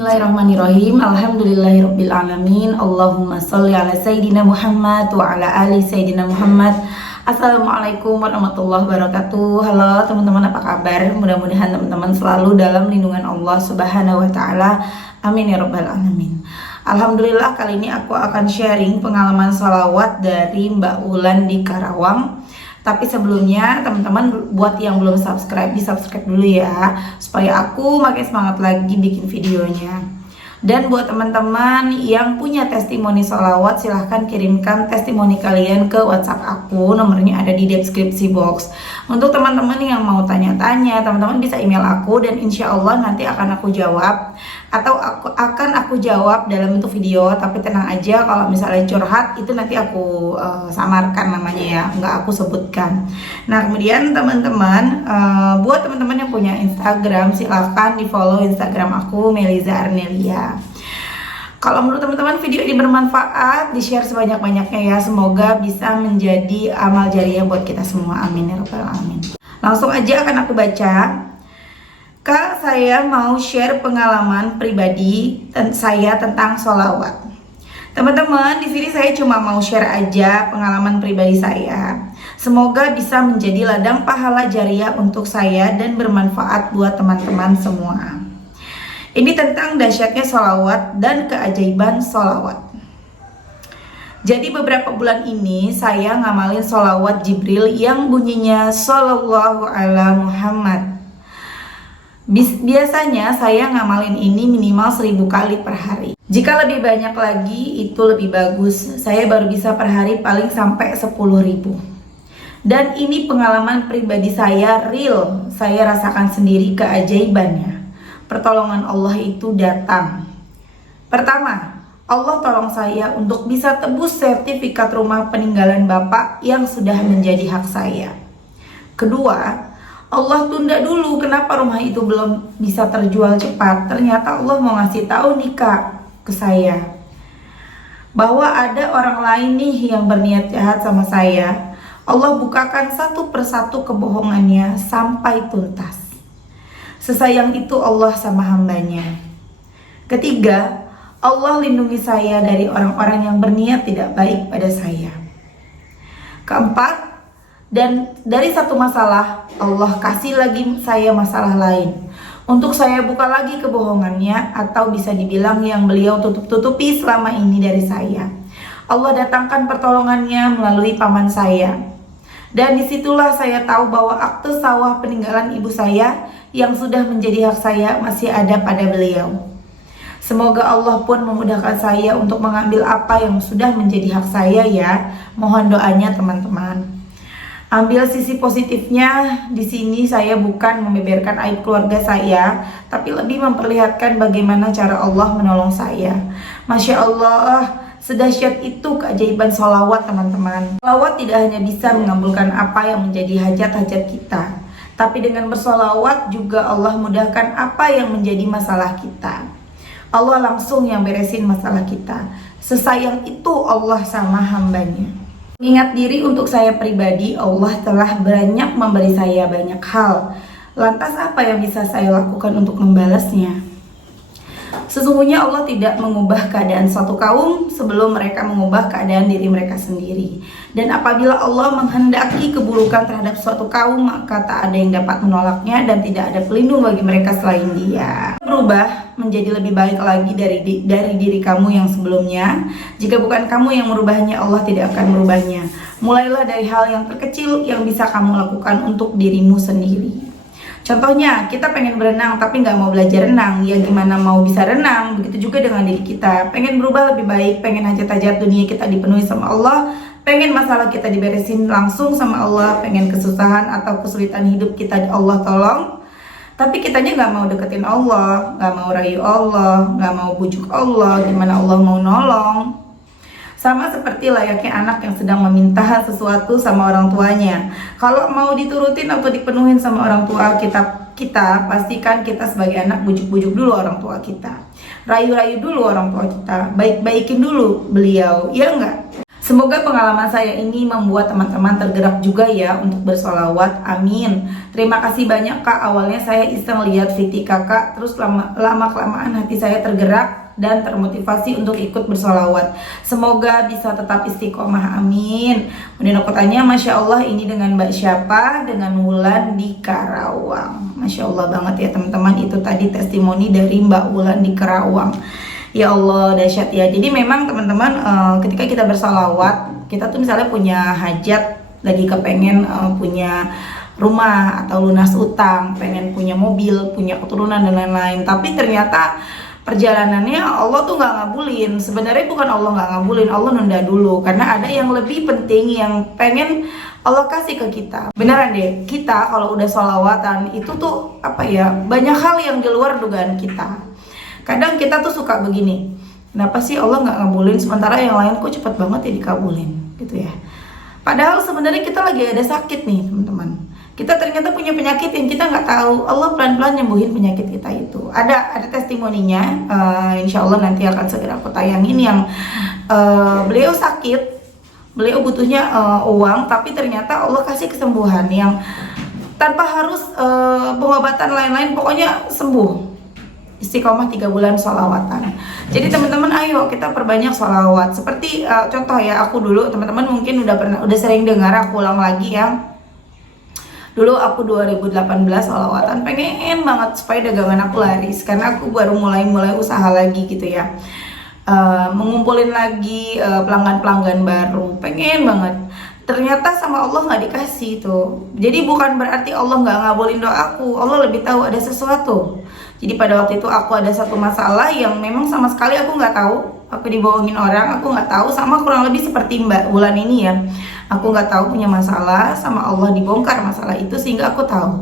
Bismillahirrahmanirrahim. Alhamdulillahirabbil alamin. Allahumma sholli ala sayidina Muhammad wa ala ali sayidina Muhammad. Assalamualaikum warahmatullahi wabarakatuh. Halo teman-teman, apa kabar? Mudah-mudahan teman-teman selalu dalam lindungan Allah Subhanahu wa taala. Amin ya rabbal alamin. Alhamdulillah, kali ini aku akan sharing pengalaman sholawat dari Mbak Ulan di Karawang. Tapi sebelumnya teman-teman, buat yang belum subscribe, di subscribe dulu ya, supaya aku makin semangat lagi bikin videonya. Dan buat teman-teman yang punya testimoni sholawat, silahkan kirimkan testimoni kalian ke WhatsApp aku. Nomornya ada di deskripsi box. Untuk teman-teman yang mau tanya-tanya, teman-teman bisa email aku dan insya Allah nanti akan aku jawab, atau aku jawab dalam bentuk video. Tapi tenang aja, kalau misalnya curhat itu nanti aku samarkan namanya ya, nggak aku sebutkan. Nah kemudian teman-teman, buat teman-teman yang punya Instagram, silahkan di follow Instagram aku, Meliza Arnelia. Kalau menurut teman-teman video ini bermanfaat, di-share sebanyak-banyaknya ya. Semoga bisa menjadi amal jariah buat kita semua. Amin ya rabbal alamin. Langsung aja akan aku baca. Kak, saya mau share pengalaman pribadi saya tentang sholawat. Teman-teman, di sini saya cuma mau share aja pengalaman pribadi saya. Semoga bisa menjadi ladang pahala jariah untuk saya dan bermanfaat buat teman-teman semua. Ini tentang dahsyatnya sholawat dan keajaiban sholawat. Jadi beberapa bulan ini saya ngamalin sholawat Jibril yang bunyinya Shallallahu ala Muhammad. Biasanya saya ngamalin ini minimal 1000 kali per hari. Jika lebih banyak lagi itu lebih bagus. Saya baru bisa per hari paling sampai 10.000. Dan ini pengalaman pribadi saya real. Saya rasakan sendiri keajaibannya. Pertolongan Allah itu datang. Pertama, Allah tolong saya untuk bisa tebus sertifikat rumah peninggalan Bapak yang sudah menjadi hak saya. Kedua, Allah tunda dulu kenapa rumah itu belum bisa terjual cepat. Ternyata Allah mau ngasih tahu nih Kak ke saya, bahwa ada orang lain nih yang berniat jahat sama saya. Allah bukakan satu persatu kebohongannya sampai tuntas. Sesayang itu Allah sama hambanya. Ketiga, Allah lindungi saya dari orang-orang yang berniat tidak baik pada saya. Keempat, dan dari satu masalah, Allah kasih lagi saya masalah lain. Untuk saya buka lagi kebohongannya, atau bisa dibilang yang beliau tutup-tutupi selama ini dari saya. Allah datangkan pertolongannya melalui paman saya. Dan disitulah saya tahu bahwa akte sawah peninggalan ibu saya yang sudah menjadi hak saya masih ada pada beliau. Semoga Allah pun memudahkan saya untuk mengambil apa yang sudah menjadi hak saya ya. Mohon doanya teman-teman. Ambil sisi positifnya, di sini saya bukan membeberkan aib keluarga saya, tapi lebih memperlihatkan bagaimana cara Allah menolong saya. Masya Allah, sedahsyat itu keajaiban sholawat teman-teman. Sholawat tidak hanya bisa mengabulkan apa yang menjadi hajat-hajat kita, tapi dengan bersolawat juga Allah mudahkan apa yang menjadi masalah kita. Allah langsung yang beresin masalah kita. Sesayang itu Allah sama hambanya. Ingat diri untuk saya pribadi, Allah telah banyak memberi saya banyak hal. Lantas apa yang bisa saya lakukan untuk membalasnya? Sesungguhnya Allah tidak mengubah keadaan suatu kaum sebelum mereka mengubah keadaan diri mereka sendiri. Dan apabila Allah menghendaki keburukan terhadap suatu kaum, maka tak ada yang dapat menolaknya dan tidak ada pelindung bagi mereka selain Dia. Berubah menjadi lebih baik lagi dari diri kamu yang sebelumnya. Jika bukan kamu yang merubahnya, Allah tidak akan merubahnya. Mulailah dari hal yang terkecil yang bisa kamu lakukan untuk dirimu sendiri. Contohnya, kita pengen berenang tapi nggak mau belajar renang, ya gimana mau bisa renang? Begitu juga dengan diri kita. Pengen berubah lebih baik, pengen hajat-hajat dunia kita dipenuhi sama Allah, pengen masalah kita diberesin langsung sama Allah, pengen kesusahan atau kesulitan hidup kita Allah tolong. Tapi kitanya nggak mau deketin Allah, nggak mau rayu Allah, nggak mau bujuk Allah, gimana Allah mau nolong? Sama seperti layaknya anak yang sedang meminta sesuatu sama orang tuanya. Kalau mau diturutin atau dipenuhin sama orang tua kita pastikan kita sebagai anak bujuk-bujuk dulu orang tua kita. Rayu-rayu dulu orang tua kita, baik-baikin dulu beliau, ya enggak? Semoga pengalaman saya ini membuat teman-teman tergerak juga ya untuk bersolawat. Amin. Terima kasih banyak Kak. Awalnya saya iseng lihat VT Kakak, terus lama-kelamaan hati saya tergerak dan termotivasi untuk ikut bersolawat. Semoga bisa tetap istiqomah. Amin. Kemudian aku tanya, Masya Allah ini dengan Mbak siapa? Dengan Wulan di Karawang. Masya Allah banget ya teman-teman. Itu tadi testimoni dari Mbak Wulan di Karawang. Ya Allah, dahsyat ya. Jadi memang teman-teman, ketika kita bersolawat, kita tuh misalnya punya hajat, lagi kepengen punya rumah atau lunas utang, pengen punya mobil, punya keturunan dan lain-lain. Tapi ternyata perjalanannya Allah tuh nggak ngabulin. Sebenarnya bukan Allah nggak ngabulin, Allah nunda dulu. Karena ada yang lebih penting yang pengen Allah kasih ke kita. Beneran deh, kita kalau udah sholawatan itu tuh apa ya, banyak hal yang di luar dugaan kita. Kadang kita tuh suka begini, kenapa sih Allah nggak ngabulin sementara yang lain kok cepet banget ya dikabulin gitu ya. Padahal sebenarnya kita lagi ada sakit nih teman-teman. Kita ternyata punya penyakit yang kita nggak tahu. Allah pelan-pelan nyembuhin penyakit kita itu. Ada testimoninya, insya Allah nanti akan segera aku tayangin yang beliau sakit, beliau butuhnya uang, tapi ternyata Allah kasih kesembuhan yang tanpa harus pengobatan lain-lain, pokoknya sembuh. Istiqomah 3 bulan sholawatan. Jadi teman-teman ayo kita perbanyak sholawat. Seperti contoh ya, aku dulu teman-teman mungkin udah sering dengar, aku ulang lagi ya. Dulu aku 2018 sholawatan, pengen banget supaya dagangan aku laris, karena aku baru mulai usaha lagi gitu ya. Mengumpulin lagi pelanggan-pelanggan baru, pengen banget. Ternyata sama Allah nggak dikasih tuh. Jadi bukan berarti Allah nggak ngabulin doaku, Allah lebih tahu ada sesuatu. Jadi pada waktu itu aku ada satu masalah yang memang sama sekali aku nggak tahu. Aku dibohongin orang, aku nggak tahu, sama kurang lebih seperti Mbak Wulan ini ya. Aku nggak tahu punya masalah, sama Allah dibongkar masalah itu sehingga aku tahu.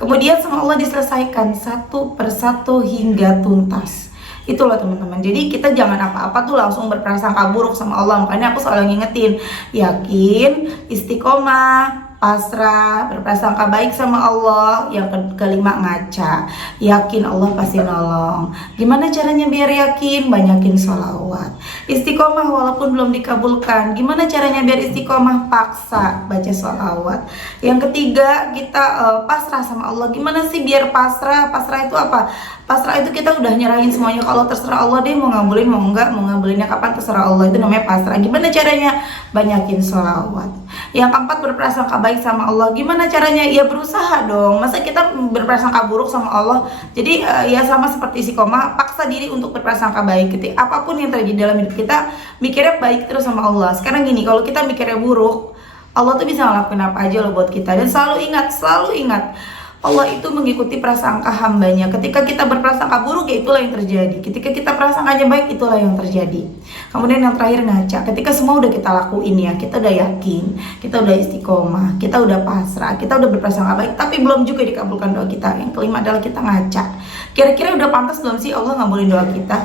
Kemudian sama Allah diselesaikan satu persatu hingga tuntas. Itulah teman-teman. Jadi kita jangan apa-apa tuh langsung berprasangka buruk sama Allah. Makanya aku selalu ngingetin, yakin, istiqomah, pasrah, berprasangka baik sama Allah. Yang kelima, ngaca, yakin Allah pasti nolong. Gimana caranya biar yakin? Banyakin sholawat. Istiqomah walaupun belum dikabulkan, gimana caranya biar istiqomah? Paksa baca sholawat. Yang ketiga, kita pasrah sama Allah. Gimana sih biar pasrah? Pasrah itu apa? Pasrah itu kita udah nyerahin semuanya, kalau terserah Allah deh, mau ngabulin mau enggak, mau ngabulinnya kapan terserah Allah, itu namanya pasrah. Gimana caranya? Banyakin sholawat. Yang keempat, berprasangka baik sama Allah. Gimana caranya? Ya berusaha dong. Masa kita berprasangka buruk sama Allah? Jadi ya sama seperti istiqomah, paksa diri untuk berprasangka baik gitu. Apapun yang terjadi dalam hidup kita, mikirnya baik terus sama Allah. Sekarang gini, kalau kita mikirnya buruk, Allah tuh bisa ngelakuin apa aja loh buat kita. Dan selalu ingat, Allah itu mengikuti prasangka hambanya. Ketika kita berprasangka buruk, ya itulah yang terjadi. Ketika kita prasangkanya baik, itulah yang terjadi. Kemudian yang terakhir, ngaca. Ketika semua udah kita lakuin ya, kita udah yakin, kita udah istiqomah, kita udah pasrah, kita udah berprasangka baik, tapi belum juga dikabulkan doa kita. Yang kelima adalah kita ngaca. Kira-kira udah pantas belum sih Allah ngabulin doa kita?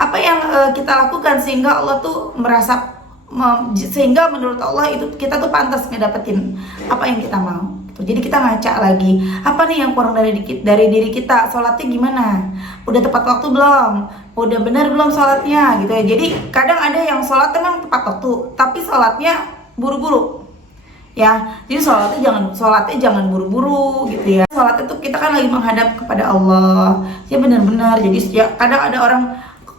Apa yang kita lakukan sehingga Allah tuh merasa, sehingga menurut Allah itu kita tuh pantas ngedapetin apa yang kita mau. Jadi kita ngaca lagi, apa nih yang kurang dari diri kita? Sholatnya gimana? Udah tepat waktu belum? Udah benar belum sholatnya gitu ya. Jadi kadang ada yang sholat memang tepat waktu, tapi sholatnya buru-buru ya. Jadi sholatnya jangan buru-buru gitu ya. Sholat itu kita kan lagi menghadap kepada Allah ya, benar-benar. Jadi ya, kadang ada orang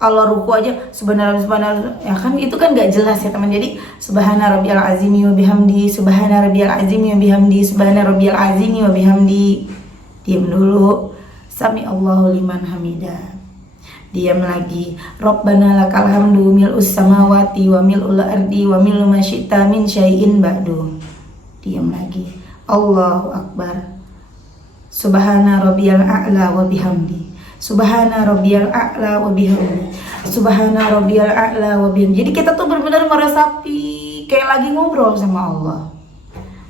kalau ruku aja subhanallah ya kan, itu kan gak jelas ya teman. Jadi subhana rabbiyal azimi wa bihamdi, subhana rabbiyal azimi wa bihamdi, subhana rabbiyal azimi wa bihamdi. Diam dulu, sami Allahu liman hamidah. Diam lagi, Rabbana lakal hamdu mil'us samawati wa mil'ul ardi wa mil'u ma syi'ta min syai'in ba'du. Diam lagi, Allahu akbar, subhana rabbiyal a'la wa bihamdi, subhana rabbiyal a'la wa bihamdi, subhana rabbiyal a'la wa bihamdi. Jadi kita tuh benar-benar meresapi kayak lagi ngobrol sama Allah.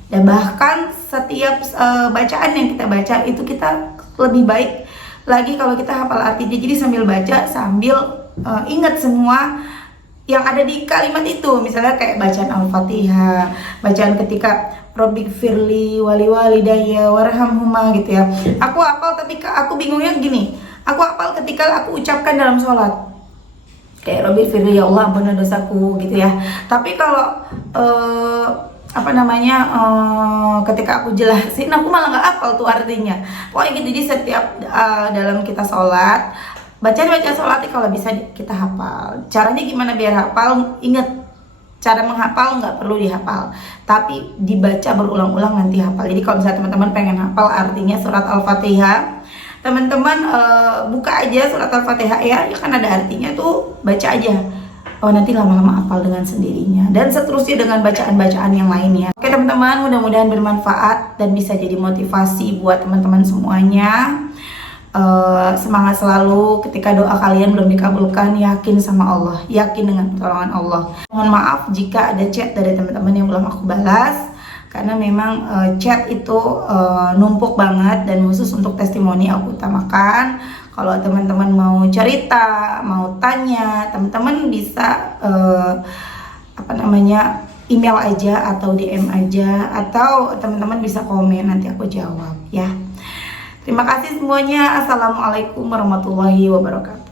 Dan bahkan setiap bacaan yang kita baca itu kita lebih baik lagi kalau kita hafal artinya. Jadi sambil baca, sambil ingat semua yang ada di kalimat itu. Misalnya kayak bacaan Al-Fatihah, bacaan ketika Rabbik firli wali walidayya warhamhuma gitu ya. Aku hafal, tapi aku bingungnya gini. Aku hafal ketika aku ucapkan dalam sholat. kayak Robbi firli ya Allah ampuni dosaku gitu ya. Tapi kalau ketika aku jelasin aku malah nggak hafal tuh artinya. Pokoknya gitu, jadi setiap dalam kita sholat, bacaan sholat kalau bisa kita hafal. Caranya gimana biar hafal? Ingat, cara menghafal nggak perlu dihafal, tapi dibaca berulang-ulang nanti hafal. Jadi kalau misalnya teman-teman pengen hafal artinya surat Al-Fatihah, teman-teman buka aja surat Al-Fatihah ya kan ada artinya tuh, baca aja. Oh, nanti lama-lama hafal dengan sendirinya, dan seterusnya dengan bacaan-bacaan yang lainnya. Oke teman-teman, mudah-mudahan bermanfaat dan bisa jadi motivasi buat teman-teman semuanya. Semangat selalu. Ketika doa kalian belum dikabulkan, yakin sama Allah, yakin dengan pertolongan Allah. Mohon maaf jika ada chat dari teman-teman yang belum aku balas, karena memang chat itu numpuk banget, dan khusus untuk testimoni aku utamakan. Kalau teman-teman mau cerita, mau tanya, teman-teman bisa email aja atau DM aja, atau teman-teman bisa komen, nanti aku jawab ya. Terima kasih semuanya. Assalamualaikum warahmatullahi wabarakatuh.